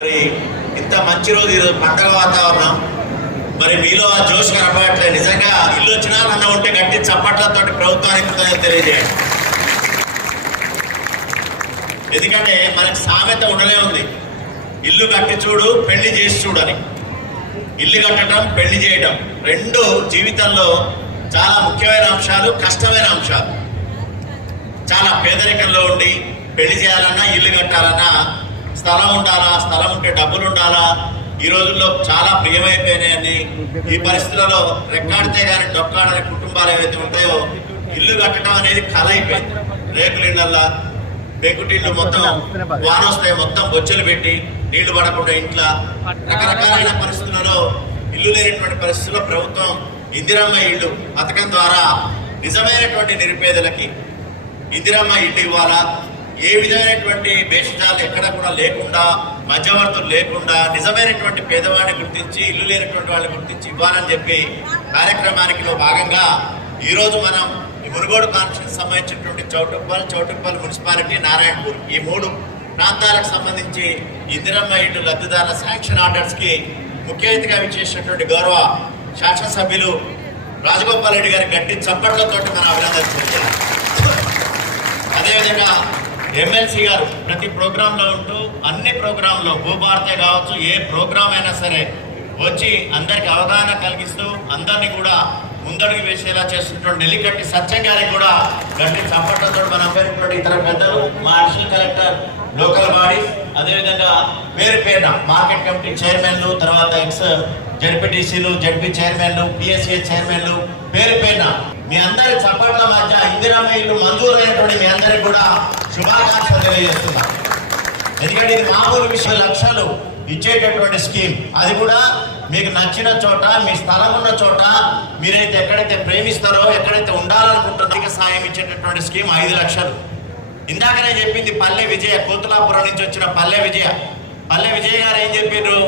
మరి ఇంత మంచి రోజు ఈరోజు పండగ వాతావరణం, మరి మీలో ఆ జోష్ కనపడట్లేదు. నిజంగా ఇల్లు వచ్చినా అన్న ఉంటే గట్టి చప్పట్లతో ప్రభుత్వానికి తెలియజేయండి. ఎందుకంటే మనకి సామెత ఉండలే ఉంది, ఇల్లు కట్టి చూడు పెళ్లి చేసి చూడని. ఇల్లు కట్టడం పెళ్లి చేయడం రెండు జీవితంలో చాలా ముఖ్యమైన అంశాలు, కష్టమైన అంశాలు. చాలా పేదరికంలో ఉండి పెళ్లి చేయాలన్నా ఇల్లు కట్టాలన్నా స్థలం ఉండాలా, స్థలం ఉంటే డబ్బులు ఉండాలా. ఈ రోజుల్లో చాలా ప్రియమైపోయినాయని, ఈ పరిస్థితులలో రెక్కాడితే కానీ డొక్కాడని కుటుంబాలు ఏవైతే ఉంటాయో ఇల్లు కట్టడం అనేది కళ అయిపోయింది. రేకుల ఇళ్ళల్లా పెంకుటిళ్ళు మొత్తం వాన వస్తాయి, మొత్తం బొచ్చెలు పెట్టి నీళ్లు పడకుండా ఇంట్లో రకరకాలైన పరిస్థితులలో ఇల్లు లేనటువంటి పరిస్థితుల్లో ప్రభుత్వం ఇందిరమ్మ ఇల్లు పథకం ద్వారా నిజమైనటువంటి నిరుపేదలకి ఇందిరమ్మ ఇల్లు ఇవ్వాలా. ఏ విధమైనటువంటి భేషజాలు ఎక్కడ కూడా లేకుండా, మధ్యవర్తులు లేకుండా నిజమైనటువంటి పేదవాడిని గుర్తించి ఇల్లు లేనటువంటి వాళ్ళని గుర్తించి ఇవ్వాలని చెప్పి కార్యక్రమానికి భాగంగా ఈరోజు మనం ఈ మునుగోడు కాన్స్టిట్యూన్సీకి సంబంధించినటువంటి చౌటుప్పల్ మున్సిపాలిటీ, నారాయణపూర్ ఈ మూడు ప్రాంతాలకు సంబంధించి ఇందిరమ్మ ఇల్లు లబ్ధిదారుల శాంక్షన్ ఆర్డర్స్ కి ముఖ్య అతిథిగా విచ్చేసినటువంటి గౌరవ శాసనసభ్యులు రాజగోపాల్ రెడ్డి గారి గట్టి చప్పట్లతో మనం అభినందన తెలియజేయాలి. అదేవిధంగా ఎమ్మెల్సీ గారు ప్రతి ప్రోగ్రాంలో ఉంటూ అన్ని ప్రోగ్రాంలో భూభారతే కావచ్చు, ఏ ప్రోగ్రాం అయినా సరే వచ్చి అందరికి అవగాహన కలిగిస్తూ అందరినీ కూడా ముందడుగు వేసేలా చేస్తున్నటువంటి నెల్లికట్టి సత్యం గారికి కూడా గట్టి చప్పట్లతో మనం పేరున్నటువంటి ఇతర పెద్దలు, మా అడిషనల్ కలెక్టర్, లోకల్ బాడీస్, అదేవిధంగా పేరు పేరున మార్కెట్ కమిటీ చైర్మన్లు, తర్వాత ఎక్స్ జడ్పీటీసీలు, జడ్పీ చైర్మన్లు, పిఎస్ఏ చైర్మన్లు, పేరు పేరున మీ అందరి చప్పట్ల మధ్య ఇందిరమ్మ ఇల్లు మంజూరైనటువంటి మీ అందరికి కూడా శుభాకాంక్షలు తెలియజేస్తున్నాం. ఎందుకంటే ఇది మామూలు విషయం, లక్షలు ఇచ్చేటటువంటి స్కీమ్. అది కూడా మీకు నచ్చిన చోట, మీ స్థలం ఉన్న చోట మీరైతే ఎక్కడైతే ప్రేమిస్తారో, ఎక్కడైతే ఉండాలనుకుంటున్నారో సాయం ఇచ్చేటటువంటి స్కీమ్ 5 లక్షలు. ఇందాకనే చెప్పింది పల్లె విజయ, కోతులాపురం నుంచి వచ్చిన పల్లె విజయ గారు ఏం చెప్పారు,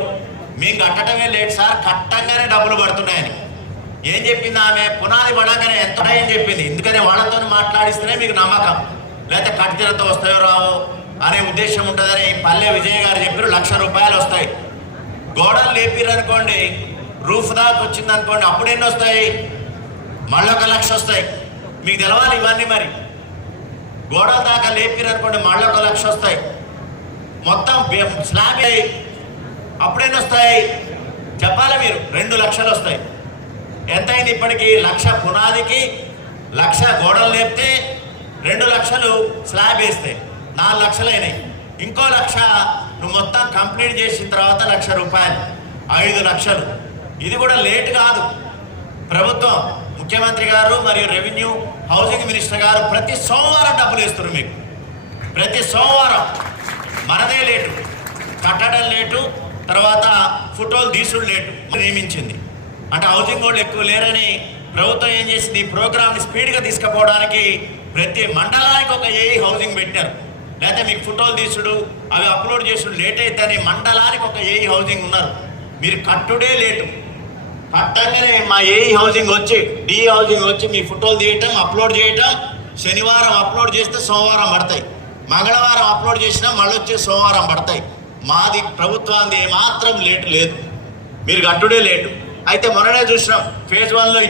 మేము కట్టడమే లేట్ సార్, కట్టంగానే డబ్బులు పడుతున్నాయని. ఏం చెప్పింది ఆమె, పునాది పడంగానే ఎంత ఏం చెప్పింది. ఎందుకని వాళ్ళతో మాట్లాడిస్తేనే మీకు నమ్మకం, లేకపోతే కట్టినతో వస్తాయో రావో అనే ఉద్దేశం ఉంటుందని పల్లె విజయ్ గారు చెప్పారు. 1,00,000 రూపాయలు వస్తాయి. గోడలు లేపిర్రు అనుకోండి, రూఫ్ దాకా వచ్చింది అనుకోండి, అప్పుడు ఎన్ని వస్తాయి, మళ్ళీ 1,00,000 వస్తాయి. మీకు తెలవాలి ఇవన్నీ. మరి గోడల దాకా లేపిర్రు అనుకోండి, మళ్ళీ 1,00,000 వస్తాయి. మొత్తం స్లాబ్ అప్పుడెన్ని వస్తాయి చెప్పాలి మీరు, 2 లక్షలు వస్తాయి. ఎంత అయింది ఇప్పటికి, 1,00,000 పునాదికి, 1,00,000 గోడలు లేపితే 2 లక్షలు స్లాబ్ వేస్తే 4 లక్షలు అయినాయి. ఇంకో 1,00,000 నువ్వు మొత్తం కంప్లీట్ చేసిన తర్వాత 1,00,000 రూపాయలు, 5 లక్షలు. ఇది కూడా లేట్ కాదు. ప్రభుత్వం, ముఖ్యమంత్రి గారు మరియు రెవెన్యూ హౌసింగ్ మినిస్టర్ గారు ప్రతి సోమవారం డబ్బులు వేస్తున్నారు మీకు. ప్రతి సోమవారం. మనదే లేటు, కట్టడం లేటు, తర్వాత ఫోటోలు తీసుడు లేటు నియమించింది. అంటే హౌసింగ్ వాళ్ళు ఎక్కువ లేరని ప్రభుత్వం ఏం చేసింది, ఈ ప్రోగ్రామ్ని స్పీడ్గా తీసుకుపోవడానికి ప్రతి మండలానికి ఒక ఏఈ హౌసింగ్ పెట్టారు. లేకపోతే మీకు ఫోటోలు తీసుడు, అవి అప్లోడ్ చేసుడు లేట్ అవుతుందని మండలానికి ఒక ఏఈ హౌసింగ్ ఉన్నారు. మీరు కట్టుడే లేటు, కట్టంగానే మా ఏఈ హౌసింగ్ వచ్చి, డి హౌసింగ్ వచ్చి మీ ఫోటోలు తీయటం, అప్లోడ్ చేయటం. శనివారం అప్లోడ్ చేస్తే సోమవారం పడతాయి, మంగళవారం అప్లోడ్ చేసినా మళ్ళీ వచ్చే సోమవారం పడతాయి. మాది ప్రభుత్వాన్ని ఏమాత్రం లేటు లేదు, మీరు కట్టుడే లేటు. అయితే మొన్ననే చూసినాం, ఫేజ్ 1లో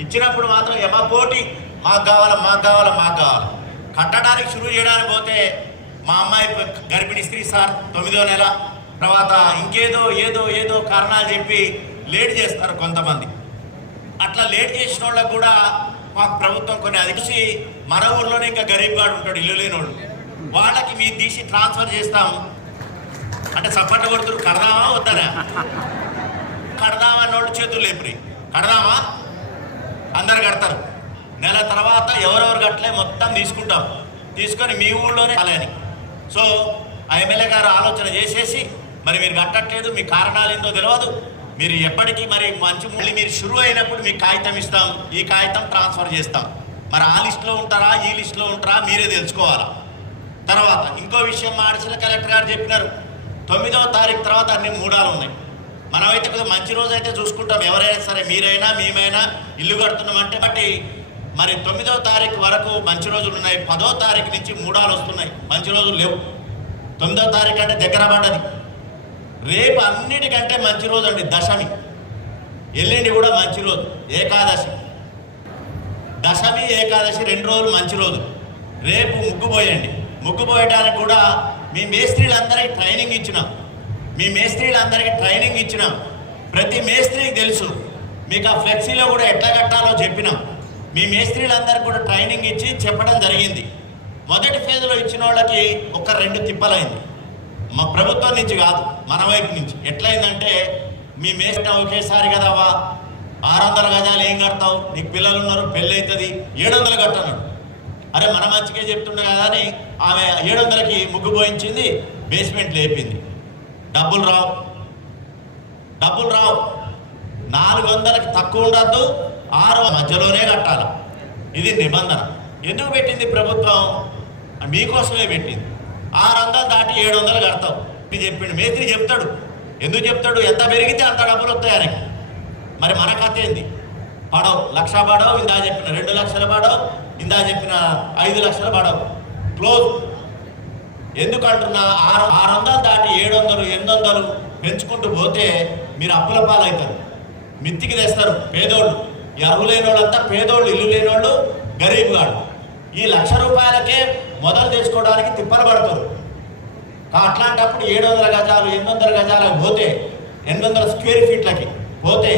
ఇచ్చినప్పుడు మాత్రం పోటీ, మాకు కావాలి. కట్టడానికి షురూ చేయడానికి పోతే మా అమ్మాయి గర్భిణీ స్త్రీ సార్, 9వ నెల, తర్వాత ఇంకేదో కారణాలు చెప్పి లేట్ చేస్తారు కొంతమంది. అట్లా లేట్ చేసిన వాళ్ళకు కూడా మాకు ప్రభుత్వం కొన్ని అదిసి, మన ఊర్లోనే ఇంకా గరీబ్ గాడు ఉంటాడు, ఇల్లు లేనోడు, వాళ్ళకి మీరు తీసి ట్రాన్స్ఫర్ చేస్తాము అంటే చప్పట్ల కొడుతున్నారు. కడదామా వద్దరా? కడదామన్నోళ్ళు చేతులు లేపురి, కడదామా? అందరు కడతారు. నెల తర్వాత ఎవరెవరు కట్టలే మొత్తం తీసుకొని మీ ఊళ్ళోనే అని. సో ఆ ఎమ్మెల్యే గారు ఆలోచన చేసేసి, మరి మీరు కట్టట్లేదు, మీ కారణాలు ఏందో తెలియదు, మీరు ఎప్పటికీ మరి మళ్ళీ మీరు షురూ అయినప్పుడు మీకు కాగితం ఇస్తాం, ఈ కాగితం ట్రాన్స్ఫర్ చేస్తాం. మరి ఆ లిస్టులో ఉంటారా, ఈ లిస్టులో ఉంటారా, మీరే తెలుసుకోవాలా. తర్వాత ఇంకో విషయం మా అడిషనల్ కలెక్టర్ గారు చెప్పినారు, 9వ తారీఖు తర్వాత అన్ని మూడాలు ఉన్నాయి. మనమైతే కొద్దిగా మంచి రోజు అయితే చూసుకుంటాం, ఎవరైనా సరే, మీరైనా మేమైనా ఇల్లు కడుతున్నామంటే. బట్టి మరి 9వ తారీఖు వరకు మంచి రోజులు ఉన్నాయి, 10వ తారీఖు నుంచి మూడాలు వస్తున్నాయి, మంచి రోజులు లేవు. 9వ తారీఖు అంటే దగ్గర పడ్డది. రేపు అన్నిటికంటే మంచి రోజు అండి దశమి. ఎల్లుండి కూడా మంచి రోజు ఏకాదశి. దశమి ఏకాదశి 2 రోజులు మంచి రోజు. రేపు ముగ్గు పోయండి. ముగ్గు పోయడానికి కూడా మీ మేస్త్రీలందరికీ ట్రైనింగ్ ఇచ్చినాం. ప్రతి మేస్త్రికి తెలుసు. మీకు ఆ ఫ్లెక్సీలో కూడా ఎట్లా కట్టాలో చెప్పినాం. మీ మేస్త్రీలందరికీ కూడా ట్రైనింగ్ ఇచ్చి చెప్పడం జరిగింది. మొదటి ఫేజ్లో ఇచ్చిన వాళ్ళకి 1-2 తిప్పలైంది. మా ప్రభుత్వం నుంచి కాదు, మన వైపు నుంచి. ఎట్లయిందంటే మీ మేస్త్రి ఒకేసారి కదావా 600 గజాలు ఏం కడతావు, నీకు పిల్లలు ఉన్నారు, పెళ్ళి అవుతుంది, 700 కట్టన్నాడు. అరే మన మంచిగా చెప్తుండే కదా అని ఆమె 700కి ముగ్గు పోయించింది, బేస్మెంట్ లేపింది. డబ్బులు రావు. 400కి తక్కువ ఉండద్దు, 600 మధ్యలోనే కట్టాలి. ఇది నిబంధన. ఎందుకు పెట్టింది ప్రభుత్వం? మీకోసమే పెట్టింది. 600 దాటి 700 కడతావు ఇది చెప్పిండు. మేస్త్రి చెప్తాడు. ఎందుకు చెప్తాడు? ఎంత పెరిగితే అంత డబ్బులు వస్తాయి ఆయనకి. మరి మన కథ ఏంది? పడవు, 1,00,000 పడవు, ఇందా చెప్పిన 2 లక్షలు పడవు, ఇందా చెప్పిన 5 లక్షలు పడవు, క్లోజ్. ఎందుకంటున్నా 600 దాటి 700, 800 పెంచుకుంటూ పోతే మీరు అప్పుల పాలవుతారు, మిత్తికి తెస్తారు పేదోళ్ళు. ఈ అరువు లేని వాళ్ళంతా పేదోళ్ళు, ఇల్లు లేని వాళ్ళు, గరీబ్ గాడు. ఈ 1,00,000 రూపాయలకే మొదలు తెచ్చుకోవడానికి తిప్పలు పడతారు. అట్లాంటప్పుడు 700 గజాలు 800 గజాలకు పోతే 800 స్క్వేర్ ఫీట్లకి పోతే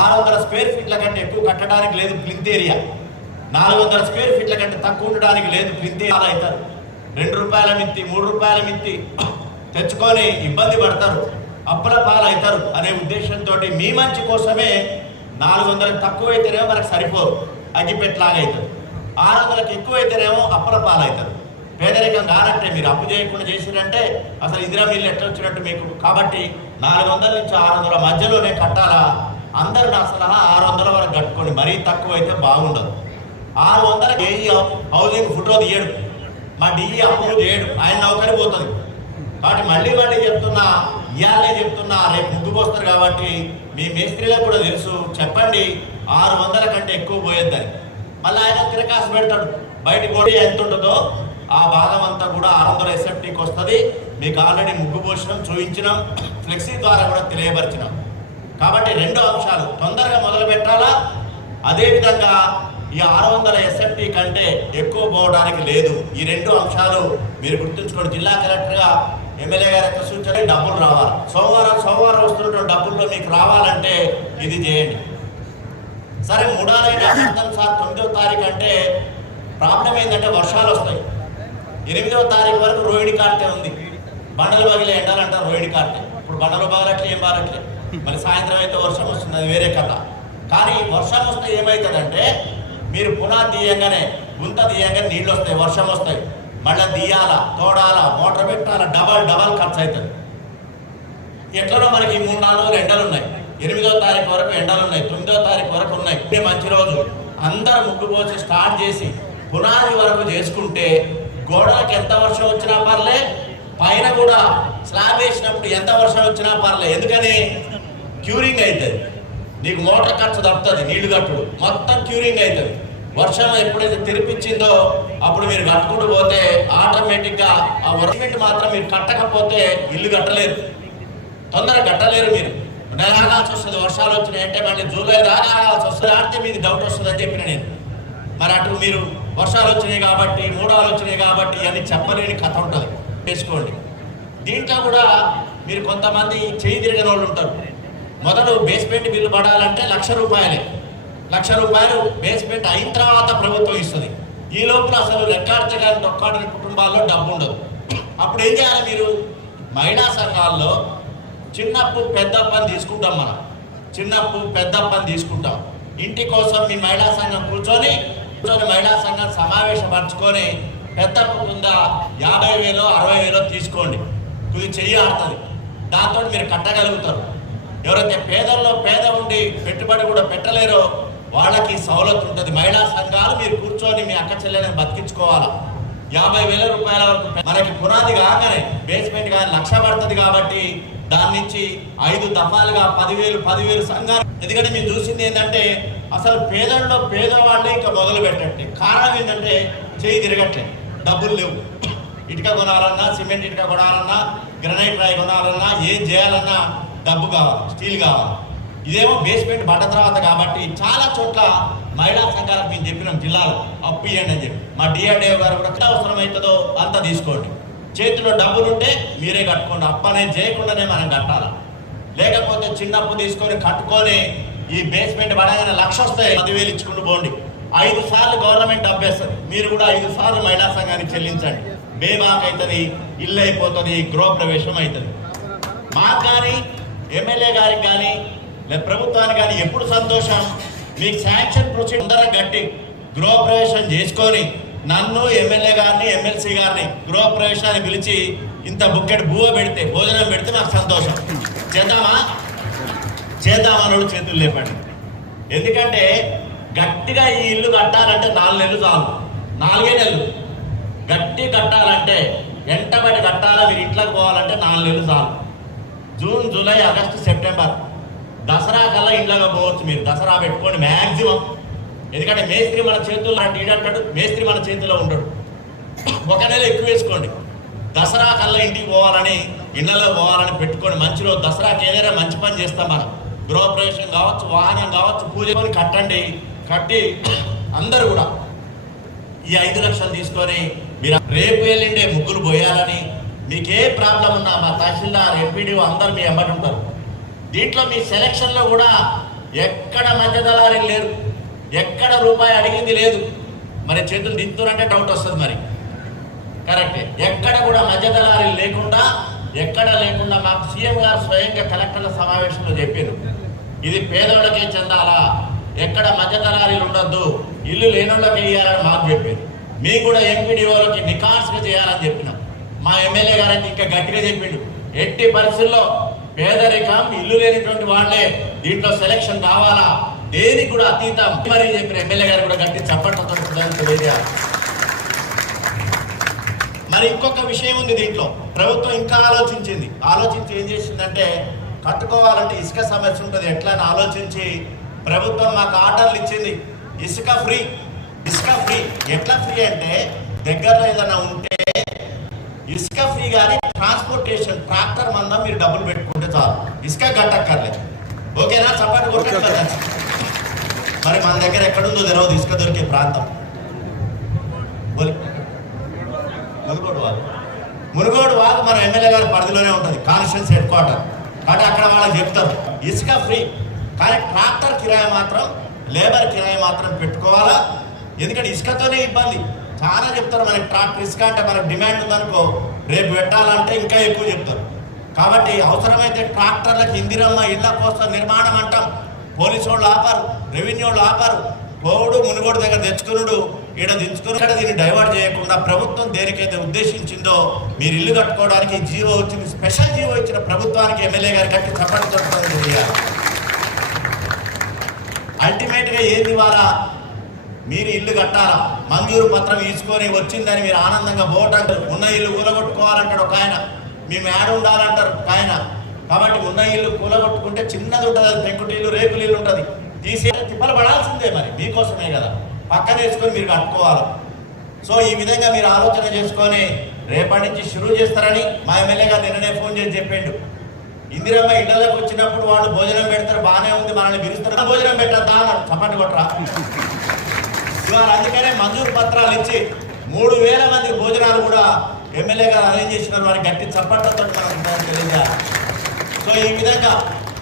600 స్క్వేర్ ఫీట్ల కంటే ఎక్కువ కట్టడానికి లేదు ప్లింత్ ఏరియా. 400 స్క్వేర్ ఫీట్ల కంటే తక్కువ ఉండడానికి లేదు ప్లింత్ ఏరియా. అవుతారు 2 రూపాయల మిత్తి 3 రూపాయల మిత్తి తెచ్చుకొని ఇబ్బంది పడతారు, అప్పుల పాలవుతారు అనే ఉద్దేశంతో మీ మంచి కోసమే 400కి తక్కువైతేనేమో మనకు సరిపోదు, అగ్గిపెట్టలాగా అవుతారు. 600కి ఎక్కువైతేనేమో అప్పుల పాలవుతారు. పేదరికం కానట్టే మీరు అప్పు చేయకుండా చేసిరంటే అసలు ఇందిరా మిల్లు ఎట్లా వచ్చినట్టు మీకు. కాబట్టి 400 నుంచి 600 మధ్యలోనే కట్టాలా. అందరు నా సలహా 600 వరకు కట్టుకోండి, మరీ తక్కువ అయితే బాగుండదు. 600కి హౌసింగ్ ఫుడ్రో తీయడు, మా డిఈ అప్రూవ్ చేయడు, ఆయన నౌకరి పోతుంది. కాబట్టి మళ్ళీ చెప్తున్నా, ఇవాళనే చెప్తున్నా, రేపు ముగ్గు పోస్తారు కాబట్టి మీ మేస్త్రీలకు కూడా తెలుసు. చెప్పండి 600 కంటే ఎక్కువ పోయేద్దని. మళ్ళీ ఆయన తిరకాసు పెడతాడు, బయట పోటీ ఎంత ఉంటుందో ఆ భాగం అంతా కూడా 600 ఎస్ఎఫ్టీకి వస్తుంది. మీకు ఆల్రెడీ ముగ్గు పోషణం చూపించినాం, ఫ్లెక్సీ ద్వారా కూడా తెలియపరిచినాం. కాబట్టి 2 అంశాలు తొందరగా మొదలు పెట్టాలా. అదేవిధంగా ఈ 600 ఎస్ఎఫ్టీ కంటే ఎక్కువ పోవడానికి లేదు. ఈ 2 అంశాలు మీరు గుర్తుంచుకోండి. జిల్లా కలెక్టర్గా ఎమ్మెల్యే గారి యొక్క సూచన, డబ్బులు రావాలి. సోమవారం వస్తున్న డబ్బుల్లో మీకు రావాలంటే ఇది చేయండి. సరే 9వ తారీఖు అంటే ప్రాబ్లం ఏంటంటే వర్షాలు వస్తాయి. 8వ తారీఖు వరకు రోహిణి కార్తె ఉంది. బండలు బగిలే ఎండాలంటారు రోహిణి కార్తె. ఇప్పుడు బండలు బాగలట్లే, ఏం బాగలట్లే. మళ్ళీ సాయంత్రం అయితే వర్షం వస్తుంది, అది వేరే కథ. కానీ వర్షం వస్తే ఏమవుతుందంటే మీరు పునాది తీయంగానే గుంత తీయంగానే నీళ్ళు వస్తాయి, వర్షం వస్తాయి, మళ్ళీ తీయాలా, తోడాలా, మోటార్ పెట్టాలా, డబల్ ఖర్చు అవుతుంది. ఎట్లనో మనకి 3-4 రోజులు ఎండలు ఉన్నాయి. 8వ తారీఖు వరకు ఎండలు ఉన్నాయి, 9వ తారీఖు వరకు ఉన్నాయి. మంచి రోజు అందరు ముగ్గు పోసి స్టార్ట్ చేసి పునాది వరకు చేసుకుంటే గోడలకు ఎంత వర్షం వచ్చినా పర్లే, పైన కూడా స్లాబ్ వేసినప్పుడు ఎంత వర్షం వచ్చినా పర్లే. ఎందుకని? క్యూరింగ్ అవుతుంది. నీకు మోటార్ ఖర్చు తప్పుతుంది, నీళ్లు కట్టుడు మొత్తం క్యూరింగ్ అవుతుంది. వర్షం ఎప్పుడైతే తెరిపించిందో అప్పుడు మీరు కట్టుకుంటూ పోతే ఆటోమేటిక్గా ఆ వర్షం మాత్రం మీరు కట్టకపోతే ఇల్లు కట్టలేరు, తొందరగా కట్టలేరు. మీరు నెల ఆగాల్సి వస్తుంది. వర్షాలు వచ్చినాయి అంటే మళ్ళీ జూలై దాకా ఆగాల్సి వస్తుంది. ఆడితే మీకు డౌట్ వస్తుంది అని చెప్పిన నేను. మరి అటు మీరు వర్షాలు వచ్చినాయి కాబట్టి, మూడాలు వచ్చినాయి కాబట్టి అని చెప్పలేని కథ ఉంటుంది, వేసుకోండి. దీంట్లో కూడా మీరు కొంతమంది చేయి తిరిగిన వాళ్ళు ఉంటారు. మొదలు బేస్మెంట్ బిల్లు పడాలంటే 1,00,000 రూపాయలే. 1,00,000 రూపాయలు బేస్మెంట్ అయిన తర్వాత ప్రభుత్వం ఇస్తుంది. ఈ లోపల అసలు లెక్కాడితే కానీ డొక్కాడిన కుటుంబాల్లో డబ్బు ఉండదు. అప్పుడు ఏం చేయాలి? మీరు మహిళా సంఘాల్లో చిన్నప్పు పెద్దప్పని తీసుకుంటాం. మనం చిన్నప్పు పెద్దప్పని తీసుకుంటాం. ఇంటి కోసం మీ మహిళా సంఘం కూర్చొని మహిళా సంఘం సమావేశపరచుకొని పెద్దప్పు కింద 50,000 60,000 తీసుకోండి. ఇది చెయ్యి ఆడుతుంది. దాంతో మీరు కట్టగలుగుతారు. ఎవరైతే పేద ఉండి పెట్టుబడి కూడా పెట్టలేరో వాళ్ళకి సౌలత్ ఉంటుంది. మహిళా సంఘాలు మీరు కూర్చొని మీ అక్క చెల్లెలను బతికించుకోవాలి. 50,000 రూపాయల వరకు మనకి పునాది కాగానే బేస్మెంట్ కానీ 1,00,000 పడుతుంది. కాబట్టి దాని నుంచి 5 దఫాలుగా 10,000 సంఘాలు. ఎందుకంటే మీరు చూసింది ఏంటంటే అసలు పేదవాళ్ళే ఇంకా మొదలు పెట్టండి. కారణం ఏంటంటే చేయి తిరగట్లేదు, డబ్బులు లేవు. ఇటుక కొనాలన్నా, సిమెంట్ ఇటుక కొనాలన్నా, గ్రనైట్ రాయి కొనాలన్నా, ఏం చేయాలన్నా డబ్బు కావాలి, స్టీల్ కావాలి. ఇదేమో బేస్మెంట్ పడ్డ తర్వాత కాబట్టి చాలా చోట్ల మహిళా సంఘాలకు మేము చెప్పినాం జిల్లాలో అప్పు ఇవ్వండి అని చెప్పి. మా డిఆర్డీఓ గారు కూడా ఎంత అవసరం అవుతుందో అంత తీసుకోండి, చేతిలో డబ్బులుంటే మీరే కట్టుకోండి, అప్పు అనేది చేయకుండానే మనం కట్టాలి. లేకపోతే చిన్న అప్పు తీసుకొని కట్టుకొని ఈ బేస్మెంట్ పడగానే 1,00,000 వస్తాయి, 10,000 ఇచ్చుకుంటూ పోండి. 5 సార్లు గవర్నమెంట్ డబ్బేస్తుంది, మీరు కూడా 5 సార్లు మహిళా సంఘానికి చెల్లించండి. బేబాక్ అవుతుంది, ఇల్లు అయిపోతుంది, గృహప్రవేశం అవుతుంది. మాకు కానీ ఎమ్మెల్యే గారికి కానీ లేదా ప్రభుత్వానికి కానీ ఎప్పుడు సంతోషం, మీకు శాంక్షన్ ప్రొసీడ్ అందరూ గట్టి గృహప్రవేశం చేసుకొని నన్ను ఎమ్మెల్యే గారిని ఎమ్మెల్సీ గారిని గృహప్రవేశాన్ని పిలిచి ఇంత బుక్కెట్ పెడితే భోజనం పెడితే నాకు సంతోషం. చేద్దామని చేతులు లేపండి. ఎందుకంటే గట్టిగా ఈ ఇల్లు కట్టాలంటే 4 నెలలు చాలు, 4 నెలలు గట్టి కట్టాలంటే ఎంటబడి కట్టాలా, మీరు ఇంట్లోకి పోవాలంటే 4 నెలలు చాలు. June, July, August, September, Dasara కల్లా ఇంట్లోకి పోవచ్చు. మీరు దసరా పెట్టుకోండి మ్యాక్సిమం. ఎందుకంటే మేస్త్రి మన చేతుల్లో అంటాడు, మేస్త్రి మన చేతిలో ఉండడు. 1 నెల ఎక్కువ వేసుకోండి. దసరా కల్లా ఇంటికి పోవాలని, ఇళ్లలో పోవాలని పెట్టుకోండి. మంచి రోజు దసరాకి ఏదైనా మంచి పని చేస్తాం మనం. గృహప్రవేశం కావచ్చు, వాహనం కావచ్చు, పూజకొని కట్టండి. కట్టి అందరూ కూడా ఈ 5 లక్షలు తీసుకొని మీరు రేపు వెళ్ళిండే ముగ్గులు పోయాలని, మీకు ఏ ప్రాబ్లం ఉన్నా మా తహసీల్దార్, ఎంపీడీఓ అందరూ మీ ఎమ్మటి ఉంటారు. దీంట్లో మీ సెలక్షన్లో కూడా ఎక్కడ మధ్యదళారీలు లేరు, ఎక్కడ రూపాయి అడిగింది లేదు. మరి చేతులు దించుతారంటే డౌట్ వస్తుంది. మరి కరెక్టే, ఎక్కడ కూడా మధ్యదళారీలు లేకుండా, ఎక్కడ లేకుండా మాకు సీఎం గారు స్వయంగా కలెక్టర్ల సమావేశంలో చెప్పారు, ఇది పేదోళ్ళకే చెందాలా, ఎక్కడ మధ్యదళారీలు ఉండొద్దు, ఇల్లు లేనోళ్ళకి ఇవ్వాలని మాకు చెప్పారు. మీకు కూడా ఎంపీడీఓలకి నికాస్గా చేయాలని చెప్పినాం. మా ఎమ్మెల్యే గారైతే ఇంకా గట్టిగా చెప్పిండు, ఎట్టి పరిస్థితుల్లో పేదరికం, ఇల్లు లేనిటువంటి వాళ్ళే దీంట్లో సెలక్షన్ కావాలా, దేనికి కూడా అతీతం మరి చెప్పిన ఎమ్మెల్యే గారు కూడా గట్టి చప్పట్లతో తెలియజేయాలి. మరి ఇంకొక విషయం ఉంది దీంట్లో, ప్రభుత్వం ఇంకా ఆలోచించి ఏం చేసిందంటే, కట్టుకోవాలంటే ఇసుక సమస్య ఉంటుంది ఎట్లా అని ఆలోచించి ప్రభుత్వం మాకు ఆర్డర్లు ఇచ్చింది. ఇసుక ఫ్రీ. ఎట్లా ఫ్రీ అంటే, దగ్గరలో ఏదైనా ఉంటే ఇసుక ఫ్రీ, కానీ ట్రాన్స్పోర్టేషన్ ట్రాక్టర్ మందం మీరు డబ్బులు పెట్టుకుంటే చాలు, ఇసుక గట్టక్కర్లేదు. ఓకేనా? చప్పటి కొట్టండి. మరి మన దగ్గర ఎక్కడుందో తెలియదు ఇసుక దొరికే ప్రాంతం. మునుగోడు వాగు మన ఎమ్మెల్యే గారి పరిధిలోనే ఉంటుంది, కాన్స్టిట్యూన్సీ హెడ్ క్వార్టర్. కాబట్టి అక్కడ వాళ్ళకి చెప్తారు ఇసుక ఫ్రీ, కానీ ట్రాక్టర్ కిరాయి మాత్రం, లేబర్ కిరాయి మాత్రం పెట్టుకోవాలా. ఎందుకంటే ఇసుకతోనే ఇబ్బంది. చాలా చెప్తారు మనకి ట్రాక్టర్ ఇసుక అంటే మనకు డిమాండ్ ఉందనుకో, రేపు పెట్టాలంటే ఇంకా ఎక్కువ చెప్తారు. కాబట్టి అవసరమైతే ట్రాక్టర్లకు ఇందిరమ్మ ఇళ్ల కోసం నిర్మాణం అంటాం. పోలీసు వాళ్ళు ఆపారు, రెవెన్యూ వాళ్ళు ఆపారు. పోవుడు మునుగోడు దగ్గర తెచ్చుకున్నాడు, ఈడ దించుకుని ఇక్కడ దీన్ని డైవర్ట్ చేయకుండా ప్రభుత్వం దేనికైతే ఉద్దేశించిందో మీరు ఇల్లు కట్టుకోవడానికి జీవో వచ్చింది, స్పెషల్ జీవో ఇచ్చిన ప్రభుత్వానికి ఎమ్మెల్యే గారు కట్టి చప్పట్లు చేయాలి. అల్టిమేట్గా ఏంది ఇవాళ, మీరు ఇల్లు కట్టాలా, మంజూరు పత్రం తీసుకొని వచ్చిందని మీరు ఆనందంగా పోవటం. ఉన్న ఇల్లు కూలగొట్టుకోవాలంటాడు ఒక ఆయన, మేము ఏడ ఉండాలంటారు ఒక ఆయన. కాబట్టి ఉన్న ఇల్లు కూలగొట్టుకుంటే చిన్నది ఉంటుంది, అది పెంకుటి ఇల్లు, రేకులు ఇల్లు ఉంటుంది, తీసే తిప్పలు పడాల్సిందే. మరి మీకోసమే కదా, పక్కన వేసుకొని మీరు కట్టుకోవాలి. సో ఈ విధంగా మీరు ఆలోచన చేసుకొని రేపటి నుంచి షురూ చేస్తారని మా ఎమ్మెల్యే గారు నిన్ననే ఫోన్ చేసి చెప్పిండు. ఇందిరమ్మ ఇళ్లలోకి వచ్చినప్పుడు వాళ్ళు భోజనం పెడతారు, బాగానే ఉంది, మనల్ని పిలుస్తారు, భోజనం పెట్టద్దా అన్నారు. చప్పటి కొట్టరా ఇవాళ. అందుకనే మంజూరు పత్రాలు ఇచ్చి 3,000 మంది భోజనాలు కూడా ఎమ్మెల్యే గారు అరేంజ్ చేసినారు. వారికి గట్టి చప్పట్లతో మనం తెలియజేయాలి. సో ఈ విధంగా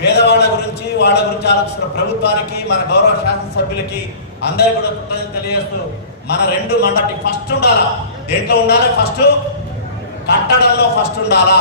పేదవాళ్ళ గురించి, వాళ్ళ గురించి ఆలోచిస్తున్న ప్రభుత్వానికి, మన గౌరవ శాసనసభ్యులకి అందరికీ కూడా తెలియజేస్తూ, మన 2 మండలి ఫస్ట్ ఉండాలా. దేంట్లో ఉండాలి? ఫస్ట్ కట్టడంలో ఫస్ట్ ఉండాలా.